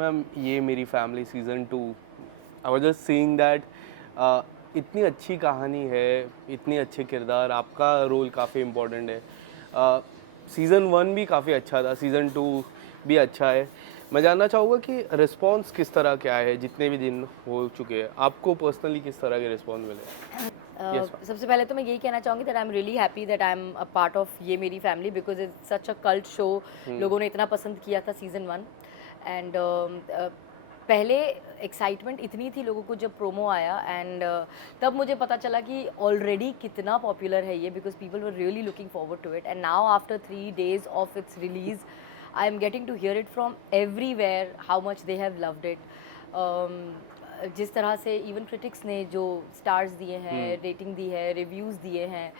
Ma'am ये Meri family season 2 I was just seeing that इतनी अच्छी कहानी है, इतने अच्छे किरदार, आपका रोल काफ़ी इम्पोर्टेंट है। सीज़न 1 भी काफ़ी अच्छा था, सीज़न 2 भी अच्छा है। मैं जानना चाहूँगा कि रिस्पॉन्स किस तरह का है जितने भी दिन हो चुके हैं, आपको पर्सनली किस तरह के रिस्पॉन्स मिले? Yes ma'am. सबसे पहले तो मैं यही कहना चाहूँगी that I am really happy that I am a part of Yeh Meri family because it's such a cult show. हुँ, लोगों ने इतना पसंद किया था सीज़न 1 एंड पहले एक्साइटमेंट इतनी थी लोगों को जब प्रोमो आया एंड तब मुझे पता चला कि ऑलरेडी कितना पॉपुलर है ये because people were really looking forward to it and now after 3 days of its release I am getting to hear it from everywhere how much they have loved it. जिस तरह से even critics ने जो stars दिए हैं, हुँ, rating दी है, reviews दिए हैं,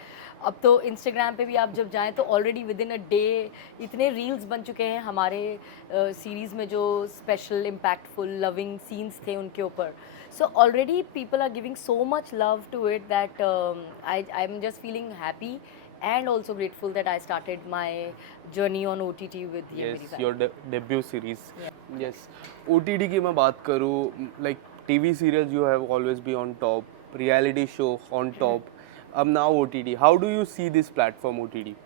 अब तो इंस्टाग्राम पे भी आप जब जाएँ तो ऑलरेडी विदिन अ डे इतने रील्स बन चुके हैं हमारे सीरीज़ में जो स्पेशल इम्पैक्टफुल लविंग सीन्स थे उनके ऊपर। So already people are giving so much love to it that I am just feeling happy and also grateful that I started my journey on OTT with Yeh Meri yes your family. Debut series. Yeah. Yes, OTT की मैं बात करूँ, like TV serials you have always be on top, reality show on top, अब now OTT, how do you see this platform OTT?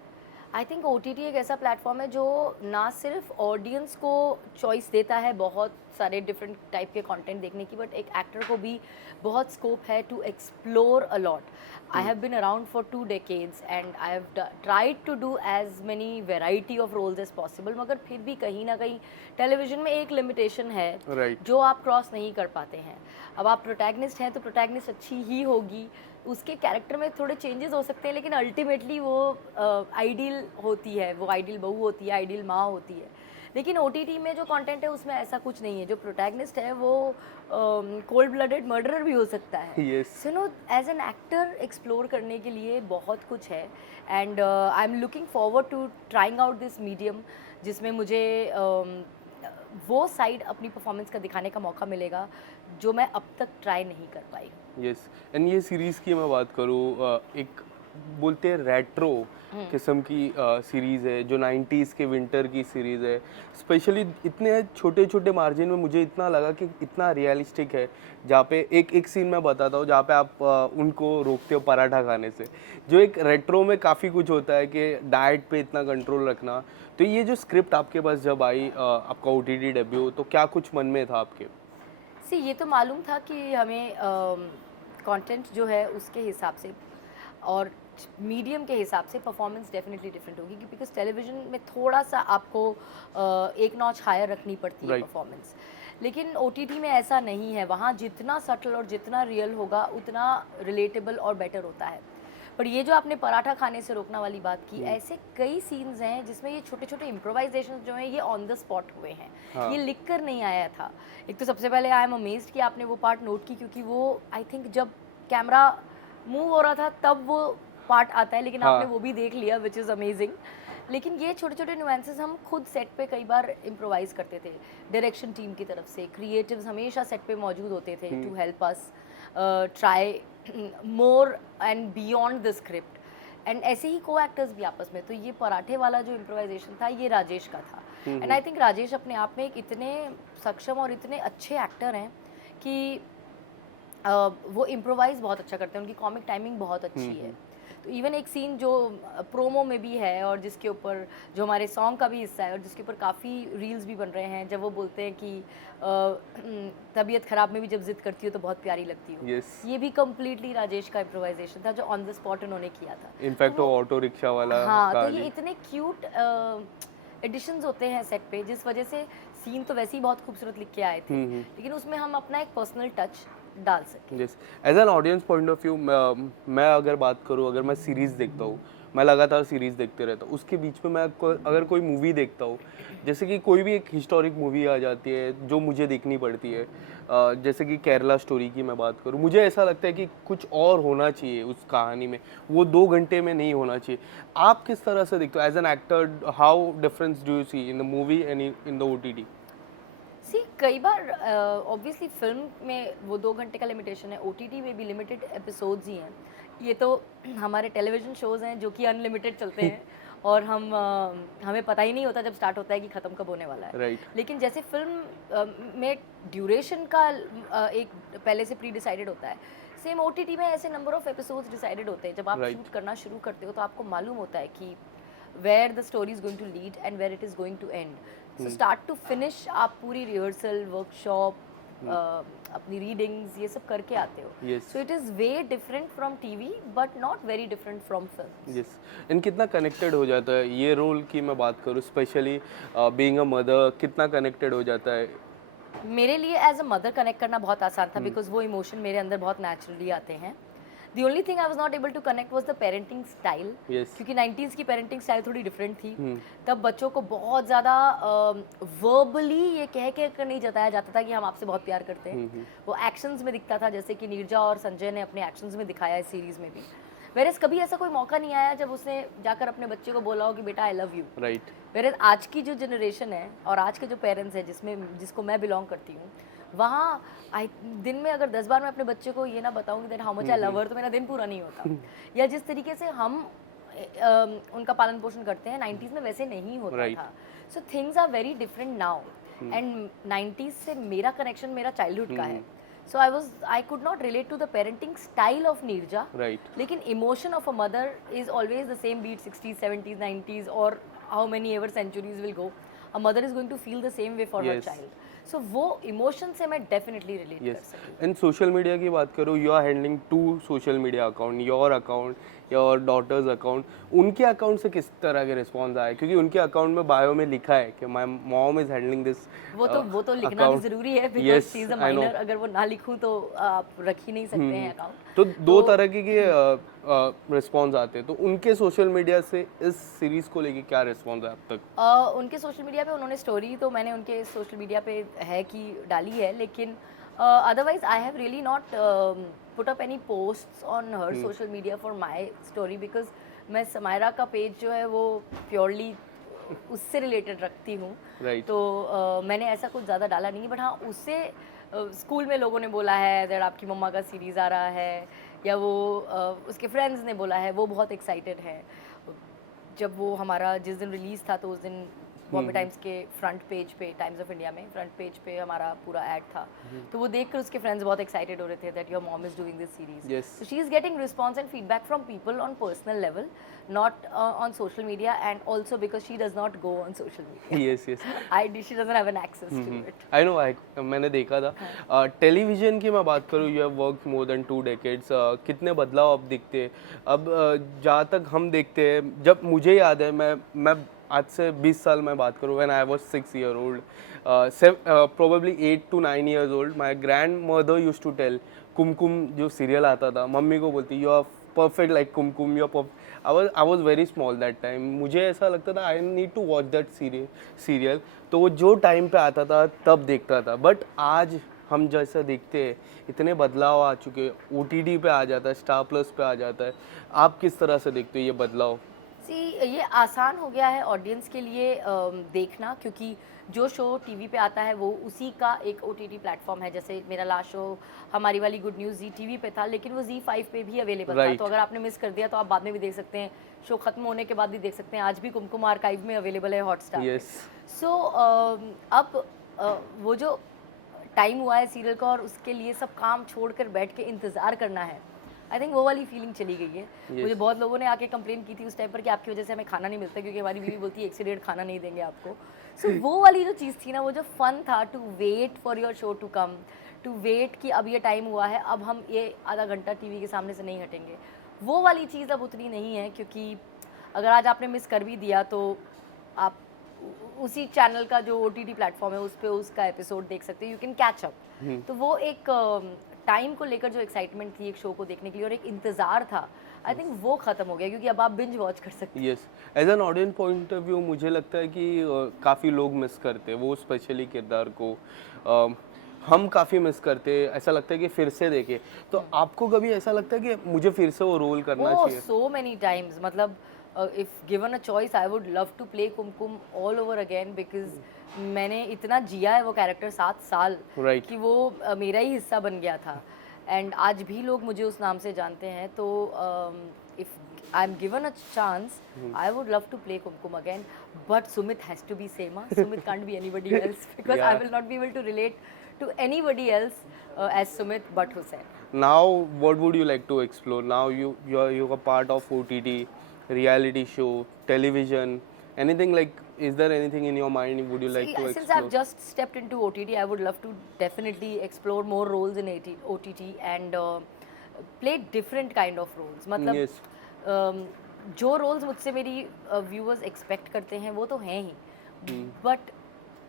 I think OTT एक ऐसा platform है जो ना सिर्फ ऑडियंस को चॉइस देता है बहुत सारे डिफरेंट टाइप के कंटेंट देखने की, बट एक एक्टर को भी बहुत स्कोप है to explore a lot. I have been around for 2 decades and I have tried to do as many variety of roles as possible, मगर फिर भी कहीं ना कहीं टेलीविजन में एक लिमिटेशन है राइट। जो आप क्रॉस नहीं कर पाते हैं। अब आप प्रोटैगनिस्ट हैं तो प्रोटैगनिस्ट अच्छी ही होगी, उसके कैरेक्टर में थोड़े चेंजेस हो सकते हैं, लेकिन अल्टीमेटली वो आइडियल होती है, वो आइडियल बहू होती है, आइडियल माँ होती है। लेकिन OTT में जो कंटेंट है उसमें ऐसा कुछ नहीं है। जो प्रोटैगनिस्ट है वो कोल्ड ब्लडेड मर्डरर भी हो सकता है। Yes. So no as an actor explore करने के लिए बहुत कुछ है and I am looking forward to trying out this medium जिसमें मुझे वो साइड अपनी परफॉर्मेंस का दिखाने का मौका मिलेगा जो मैं अब तक ट्राई नहीं कर पाई हूँ। यस, एंड ये सीरीज़ की मैं बात करूँ, एक बोलते हैं रेट्रो किस्म की सीरीज़ है, जो 90s के विंटर की सीरीज़ है। स्पेशली इतने छोटे छोटे मार्जिन में मुझे इतना लगा कि इतना रियलिस्टिक है, जहाँ पे एक एक सीन मैं बताता हूँ जहाँ पे आप उनको रोकते हो पराठा खाने से। जो एक रेट्रो में काफ़ी कुछ होता है कि डाइट पे इतना कंट्रोल रखना। तो ये जो स्क्रिप्ट आपके पास जब आई, आपका ओटीटी डेब्यू, तो क्या कुछ मन में था आपके? सी ये तो मालूम था कि हमें कंटेंट जो है उसके हिसाब से और मीडियम के हिसाब से परफॉर्मेंस डेफिनेटली डिफरेंट होगी, बिकॉज टेलीविजन में थोड़ा सा आपको एक नॉच हायर रखनी पड़ती है राइट। परफॉर्मेंस। लेकिन OTT में ऐसा नहीं है, वहाँ जितना सटल और जितना रियल होगा उतना रिलेटेबल और बेटर होता है। पर ये जो आपने पराठा खाने से रोकना वाली बात की, ऐसे कई सीन्स हैं जिसमें ये छोटे छोटे इम्प्रोवाइजेशन जो हैं ये ऑन द स्पॉट हुए हैं। हाँ। ये लिख कर नहीं आया था। एक तो सबसे पहले आई एम अमेज्ड कि आपने वो पार्ट नोट की, क्योंकि वो आई थिंक जब कैमरा मूव हो रहा था तब वो पार्ट आता है, लेकिन आपने हाँ। वो भी देख लिया, विच इज़ अमेजिंग। लेकिन ये छोटे छोटे नुएंसेस हम खुद सेट पे कई बार इम्प्रोवाइज करते थे। डायरेक्शन टीम की तरफ से क्रिएटिव्स हमेशा सेट पे मौजूद होते थे to help us try more and beyond the script. And ऐसे ही को एक्टर्स भी आपस में। तो ये पराठे वाला जो इम्प्रोवाइजेशन था ये राजेश का था। एंड आई थिंक राजेश अपने आप में एक इतने सक्षम और इतने अच्छे एक्टर हैं कि वो इम्प्रोवाइज़ बहुत अच्छा करते हैं, उनकी कॉमिक टाइमिंग बहुत अच्छी है। तो इवन एक सीन जो प्रोमो में भी है और जिसके ऊपर जो हमारे सॉन्ग का भी हिस्सा है और जिसके ऊपर काफ़ी रील्स भी बन रहे हैं, जब वो बोलते हैं कि तबीयत ख़राब में भी जब जिद करती हो तो बहुत प्यारी लगती हो। यस। ये भी कम्प्लीटली राजेश का इम्प्रोवाइजेशन था जो ऑन द स्पॉट उन्होंने किया था। तो इनफैक्ट वो वो ऑटो रिक्शा वाला हाँ, तो ये गाड़ी। इतने क्यूट एडिशंस होते हैं सेट पे, जिस वजह से सीन तो वैसे ही बहुत खूबसूरत लिख के आए थे, लेकिन उसमें हम अपना एक पर्सनल टच डाल सके। Yes, as an audience point of view, मैं अगर बात करूँ, अगर मैं सीरीज़ देखता हूँ, मैं लगातार सीरीज़ देखते रहता हूँ, उसके बीच में मैं अगर कोई मूवी देखता हूँ, जैसे कि कोई भी एक हिस्टोरिक मूवी आ जाती है जो मुझे देखनी पड़ती है, जैसे कि केरला स्टोरी की मैं बात करूँ, मुझे ऐसा लगता है कि कुछ और होना चाहिए उस कहानी में, वो 2 घंटे में नहीं होना चाहिए। आप किस तरह से देखते हो as an actor? How difference do you see in the movie and in the OTT? See कई बार ऑब्वियसली फिल्म में वो 2 घंटे का लिमिटेशन है, OTT में भी लिमिटेड एपिसोड्स ही हैं। ये तो हमारे टेलीविजन शोज़ हैं जो कि अनलिमिटेड चलते हैं और हमें पता ही नहीं होता जब स्टार्ट होता है कि ख़त्म कब होने वाला है। राइट। लेकिन जैसे फिल्म में ड्यूरेशन का एक पहले से प्री डिसाइडेड होता है, सेम ओटीटी में ऐसे नंबर ऑफ एपिसोड्स डिसाइडेड होते हैं। जब आप Right. शूट करना शुरू करते हो तो आपको मालूम होता है कि where the story is going to lead and where it is going to end. So start to finish आप पूरी रिहर्सल, वर्कशॉप, अपनी रीडिंग्स ये सब करके आते हो। Yes. So it is way different from TV but not very different from film. Yes, and कितना connected हो जाता है ये रोल की मैं बात करूँ, स्पेशली बीइंग अ मदर, कितना कनेक्टेड हो जाता है। मेरे लिए एज अ मदर कनेक्ट करना बहुत आसान था बिकॉज वो इमोशन मेरे अंदर बहुत नेचुरली आते हैं। The only thing I was not able to connect was the parenting style, Yes. क्योंकि 90s की पेरेंटिंग स्टाइल थोड़ी डिफरेंट थी। तब बच्चों को बहुत ज़्यादा वर्बली ये कह के कर नहीं जताया जाता था कि हम आपसे बहुत प्यार करते हैं। वो एक्शंस में दिखता था, जैसे कि नीरजा और संजय ने अपने एक्शंस में दिखाया इस सीरीज़ में भी। वेरस कभी ऐसा कोई मौका नहीं आया जब उसने जाकर अपने बच्चे को बोला हो कि बेटा I love you. Right. Whereas आज की जो जनरेशन है और आज के जो पेरेंट्स हैं जिसको मैं बिलोंग करती हूँ, वहाँ दिन में अगर 10 बार मैं अपने बच्चे को ये ना बताऊँ कि हाउ मच आई लव हर, तो मेरा दिन पूरा नहीं होता। या जिस तरीके से हम उनका पालन पोषण करते हैं 90s में वैसे नहीं होता Right. था। So things are very different now and 90s से मेरा कनेक्शन मेरा चाइल्डहुड का है। So I could not relate to the parenting style of Neerja, right. लेकिन emotion of a mother is always the same, be it 60s 70s 90s और how many ever centuries will go, a mother is going to feel the same way for her Yes. Child. So वो emotion से मैं definitely relate कर yes, सकती and social media की बात करूँ, you are handling 2 social media account, your account, your daughter's account. उनके account से किस तरह के रिस्पॉन्स आए, क्योंकि उनके अकाउंट में बायो में लिखा है कि my mom is handling this. वो तो लिखना भी जरूरी है because Yes, she is a I know. Minor. अगर वो ना लिखूं तो आप रख ही नहीं सकते हैं अकाउंट। तो 2 तरह के रिस्पॉन्स आते हैं, तो उनके सोशल मीडिया से इस सीरीज को लेके क्या रिस्पॉन्स है अब तक? उनके सोशल मीडिया पे उन्होंने स्टोरी तो मैंने उनके सोशल मीडिया पे है कि डाली है, लेकिन otherwise I have really not put up any posts on her social media for my story because मैं समायरा का पेज जो है वो प्योरली उससे रिलेटेड रखती हूँ। Right. तो मैंने ऐसा कुछ ज़्यादा डाला नहीं, बट हाँ उससे स्कूल में लोगों ने बोला है दैट आपकी मम्मा का सीरीज़ आ रहा है, या वो उसके फ्रेंड्स ने बोला है, वो बहुत एक्साइटेड है। जब वो हमारा जिस दिन रिलीज़ था तो उस दिन बॉम्बे टाइम्स के फ्रंट पेज पे, टाइम्स ऑफ इंडिया में फ्रंट पेज पे हमारा पूरा ऐड था। तो वो देखकर उसके फ्रेंड्स बहुत एक्साइटेड हो रहे थे that your mom is doing this series. Yes. So she is getting response and feedback from people on personal level, not on social media, and also because she does not go on social media. Yes yes, She doesn't have an access to it. I know, मैंने देखा था। Television की मैं बात करूँ, you have work more than 2 decades. कितने बदलाव अब दिखते हैं अब, जहाँ तक हम देखते हैं, जब मुझे याद है, मैं आज से 20 साल में बात करूँ, when I was 6 year old, probably 8 to 9 years old, my grandmother used to tell, Kumkum जो सीरियल आता था, मम्मी को बोलती you are perfect like Kumkum, you are I was very small that time. मुझे ऐसा लगता था I need to watch that serial, तो वो जो टाइम पे आता था तब देखता था। बट आज हम जैसा देखते हैं, इतने बदलाव आ चुके हैं, OTT पे आ जाता है, स्टार प्लस पे आ जाता है। आप किस तरह से देखते हो ये बदलाव? ये आसान हो गया है ऑडियंस के लिए देखना, क्योंकि जो शो टीवी पे आता है वो उसी का एक OTT प्लेटफॉर्म है। जैसे मेरा लास्ट शो हमारी वाली गुड न्यूज़ ZTV पे था, लेकिन वो ZEE5 पे भी अवेलेबल था। Right. तो अगर आपने मिस कर दिया तो आप बाद में भी देख सकते हैं, शो खत्म होने के बाद भी देख सकते हैं। आज भी कुमकुम आर्काइव में अवेलेबल है हॉटस्टार। यस। सो अब वो जो टाइम हुआ है सीरियल का और उसके लिए सब काम छोड़कर बैठ के इंतज़ार करना है, आई थिंक वो वाली फीलिंग चली गई है। मुझे बहुत लोगों ने आके कंप्लेन की थी उस टाइम पर कि आपकी वजह से हमें खाना नहीं मिलता, क्योंकि हमारी बीवी बोलती है 1 से 1.5 खाना नहीं देंगे आपको। सो वो वाली जो चीज़ थी ना, वो जो फन था to wait for your show to come, to wait कि अब ये टाइम हुआ है, अब हम ये आधा घंटा टीवी के सामने से नहीं हटेंगे, वो वाली चीज़ अब उतनी नहीं है। क्योंकि अगर आज आपने मिस कर भी दिया तो आप उसी चैनल का जो OTT प्लेटफॉर्म है उस पर उसका एपिसोड देख सकते हो, यू कैन कैच अप। तो वो एक टाइम को लेकर जो एक्साइटमेंट थी एक शो को देखने के लिए और एक इंतज़ार था, आई थिंक वो ख़त्म हो गया, क्योंकि अब आप बिंज वॉच कर सकते हैं। Yes, as an audience point of view मुझे लगता है कि काफ़ी लोग मिस करते हैं वो स्पेशली किरदार को। हम काफ़ी मिस करते हैं, ऐसा लगता है कि फिर से देखें। तो आपको कभी ऐसा लगता है कि मुझे फिर से वो रोल करना चाहिए? सो मेनी टाइम्स, मतलब if given a choice I would love to play Kumkum all over again, because मैंने इतना जिया है वो कैरेक्टर 7 साल Right. कि वो मेरा ही हिस्सा बन गया था। एंड आज भी लोग मुझे उस नाम से जानते हैं। तो I'm given a chance, I would love to play Kumkum again. But Sumit has to be Sema. Sumit can't be anybody else because I Yeah. will not be able to relate to anybody else as Sumit but Hussain. Now, what would you like to explore? Now you're a part of OTT, reality show, television, anything like. Is there anything in your mind? Would you like See, to since explore? I've just stepped into OTT, I would love to definitely explore more roles in OTT and play different kind of roles. मतलब Yes. जो roles मुझसे मेरी viewers expect करते हैं वो तो हैं ही, but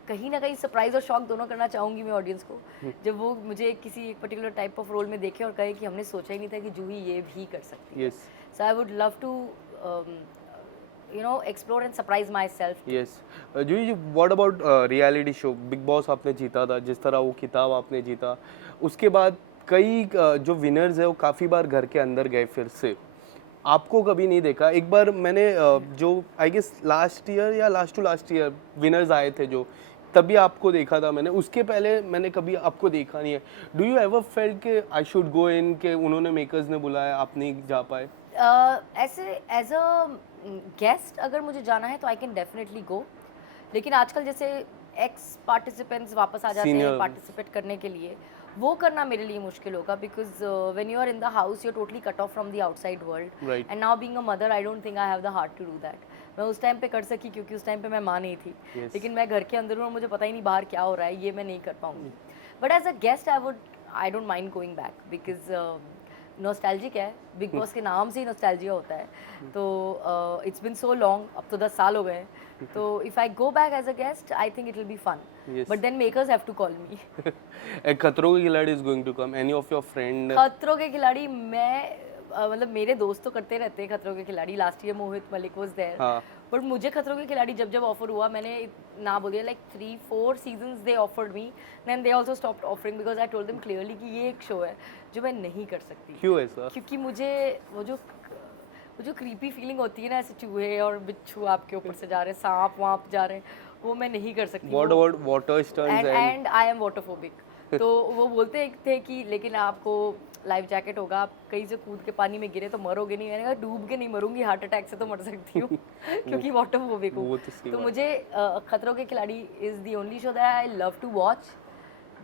कहीं ना कहीं सरप्राइज और शॉक दोनों करना चाहूँगी मैं ऑडियंस को, जब वो मुझे किसी एक पर्टिकुलर टाइप ऑफ रोल में देखे और कहे कि हमने सोचा ही नहीं था कि जूही ये भी कर सकती है. Yes. So I would love to explore and surprise myself. Yes जी. What about reality show? Bigg Boss आपने जीता था, जिस तरह वो खिताब आपने जीता, उसके बाद कई जो विनर्स है वो काफ़ी बार घर के अंदर गए फिर से. आपको कभी नहीं देखा? एक बार मैंने जो आई गेस लास्ट ईयर या last to last year winners आए थे जो, तभी आपको देखा था मैंने. उसके पहले मैंने कभी आपको देखा नहीं है. डू यू एवर फेल्ट कि आई शुड गो इन, के उन्होंने मेकर्स ने बुलाया आप नहीं जा पाए? ऐसे एज अ गेस्ट अगर मुझे जाना है तो आई कैन डेफिनेटली गो, लेकिन आजकल जैसे एक्स पार्टिसिपेंट्स वापस आ जाते हैं Senior. पार्टिसिपेट करने के लिए, वो करना मेरे लिए मुश्किल होगा because when you are in the house you are totally cut off from the outside world. Right. And now being a mother I don't think I have the heart to do that. मैं उस time पे कर सकी क्योंकि उस time पे मैं माँ नहीं थी. Yes. लेकिन मैं घर के अंदर हूँ और मुझे पता ही नहीं बाहर क्या हो रहा है, ये मैं नहीं कर पाऊंगी. But as a guest I don't mind going back because nostalgic है. बिग बॉस के नाम से ही नॉस्टैल्जिया होता है. तो इट्स बिन सो लॉन्ग, अब तो 10 साल हो गए हैं. तो if I go back as a guest I think it will be fun. Yes. But then makers have to call me. एक Khatron Ke Khiladi is going to come. Any of your friend? Khatron Ke खिलाड़ी मैं मतलब मेरे दोस्त तो करते रहते हैं Khatron Ke Khiladi. Last year Mohit Malik was there. हाँ. बट मुझे खतरों के खिलाड़ी जब ऑफर हुआ, मैंने ना बोलिए like 3-4 seasons they offered me, then they also stopped offering because I told them clearly कि ये एक शो है जो मैं नहीं कर सकती. क्यों ऐसा? क्योंकि मुझे वो जो क्रीपी फीलिंग होती है ना, ऐसे चूहे और बिच्छू आपके ऊपर से जा रहे हैं, सांप वाप जा रहे हैं, वो मैं नहीं कर सकती. What about water stunts? And I am waterphobic. तो वो बोलते थे कि लेकिन आपको लाइफ जैकेट होगा, आप कहीं से कूद के पानी में गिरे तो मरोगे नहीं. मैंने कहा डूब के नहीं मरूंगी, हार्ट अटैक से तो मर सकती हूँ क्योंकि वाटरफोबिक वो हूँ. तो सही तो बात. मुझे Khatron Ke Khiladi is the only show that I love to watch,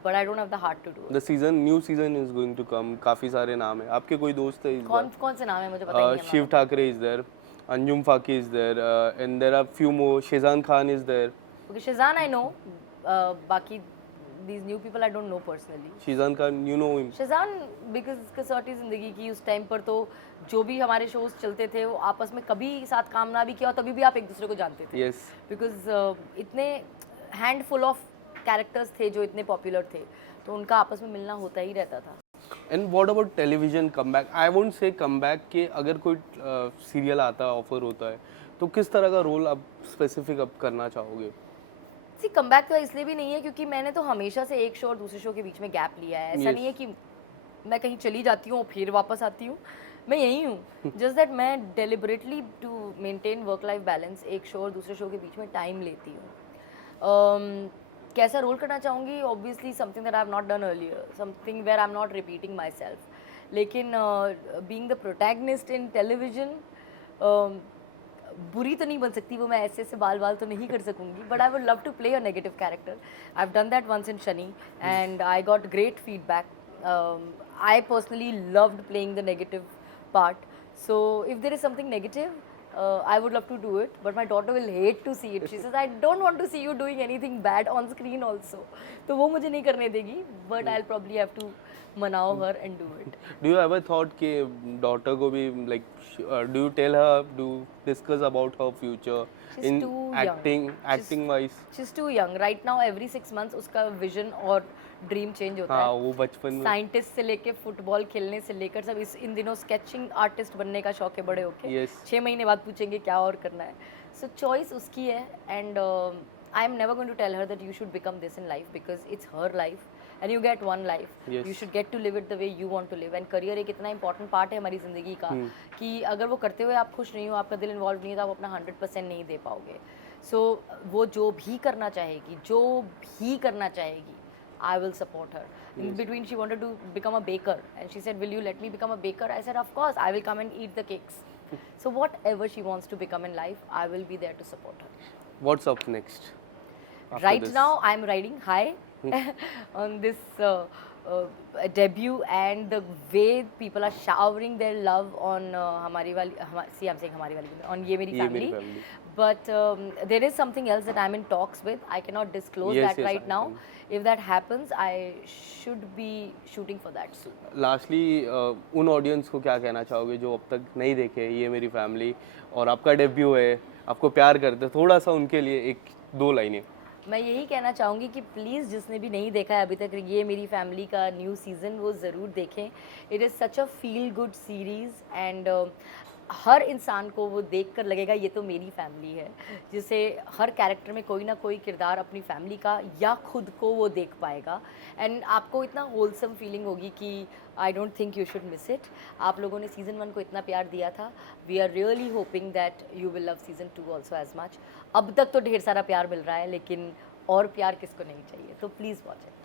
but I don't have the heart to do. The season, new season is going to come. काफी सारे नाम है. आपके कोई दोस्त है इस बार? कौन से नाम है मुझे पता ही नहीं है. Shiv Thakare is there, Anjum Fakih is there, and there are few more. Shezan Khan is there. Okay, Shezan I know. बाकी these new people I don't know personally. Shezan Khan, you know him? Shezan because Kasauti Zindagi की उस टाइम पर तो जो भी हमारे शोज चलते थे वो आपस में कभी साथ काम ना भी किया और तभी भी आप एक दूसरे को जानते थे. Yes. बिकॉज इतने हैंडफुल ऑफ कैरेक्टर्स थे जो इतने पॉपुलर थे, तो उनका आपस में मिलना होता ही रहता था. And what about television comeback? I won't say comeback के अगर कोई सीरियल आता है, ऑफर होता है, तो किस तरह का रोल आप स्पेसिफिक अब करना चाहोगे? सी कमबैक तो इसलिए भी नहीं है क्योंकि मैंने तो हमेशा से एक शो और दूसरे शो के बीच में गैप लिया है. ऐसा Yes. नहीं है कि मैं कहीं चली जाती हूँ और फिर वापस आती हूँ. मैं यहीं हूँ. जस्ट दैट मैं deliberately to maintain work life balance एक शो और दूसरे शो के बीच में टाइम लेती हूँ. कैसा रोल करना चाहूँगी? Obviously something that I have not done earlier, something where I am not repeating myself. लेकिन being the protagonist in television बुरी तो नहीं बन सकती, वो मैं ऐसे ऐसे बाल बाल तो नहीं कर सकूंगी. But I would love to play a negative character. I have done that once in Shani and I got great feedback. I personally loved playing the negative part. So if there is something negative I would love to do it, but my daughter will hate to see it. She says, I don't want to see you doing anything bad on screen also. तो वो मुझे नहीं करने देगी, but I'll probably have to मनाओ her and do it. Do you ever thought कि daughter को भी like do you tell her, do discuss about her future She's in too young. acting wise? She's too young. Right now, every 6 months उसका vision और dream change होता हाँ, है. वो बचपन में. साइंटिस्ट से लेके फुटबॉल खेलने से लेकर सब इन दिनों स्केचिंग आर्टिस्ट बनने का शौक है बड़े होके. Yes. 6 महीने बाद पूछेंगे क्या और करना है. सो चॉइस उसकी है and I am never going to tell her that you should become this in life because it's her life and you get one life. Yes. You should get to live it the way you want to live. And career एक इतना important part है हमारी ज़िंदगी का कि अगर वो करते हुए आप खुश नहीं हो, आपका दिल इन्वॉल्व नहीं है, तो आप अपना 100% नहीं दे पाओगे. सो वो जो भी करना चाहेगी I will support her. In between, she wanted to become a baker, and she said, "Will you let me become a baker?" I said, "Of course, I will come and eat the cakes So whatever she wants to become in life, I will be there to support her. What's up next? after Right this? now, I'm riding high on this debut, and the way people are showering their love on Hamari Wali, see, I'm saying Hamari Wali, on Ye Meri Ye Meri Family. Family. But there is something else that I'm in talks with. I cannot disclose Yes, that yes, right I now. can. If that happens, I should be shooting for that soon. Lastly उन audience को क्या कहना चाहोगे जो अब तक नहीं देखे ये मेरी फैमिली और आपका डेब्यू है, आपको प्यार करते हैं, थोड़ा सा उनके लिए एक दो लाइनें. मैं यही कहना चाहूँगी कि प्लीज़ जिसने भी नहीं देखा है अभी तक ये मेरी फैमिली का न्यू सीज़न, वो ज़रूर देखें. It is such a feel good series, and हर इंसान को वो देखकर लगेगा ये तो मेरी फैमिली है, जिसे हर कैरेक्टर में कोई ना कोई किरदार अपनी फैमिली का या खुद को वो देख पाएगा. एंड आपको इतना होलसम फीलिंग होगी कि आई don't think you should miss it. आप लोगों ने सीज़न 1 को इतना प्यार दिया था. We are really hoping that you will love season 2 also as much. अब तक तो ढेर सारा प्यार मिल रहा है, लेकिन और प्यार किसको नहीं चाहिए, तो प्लीज़ वॉच इट.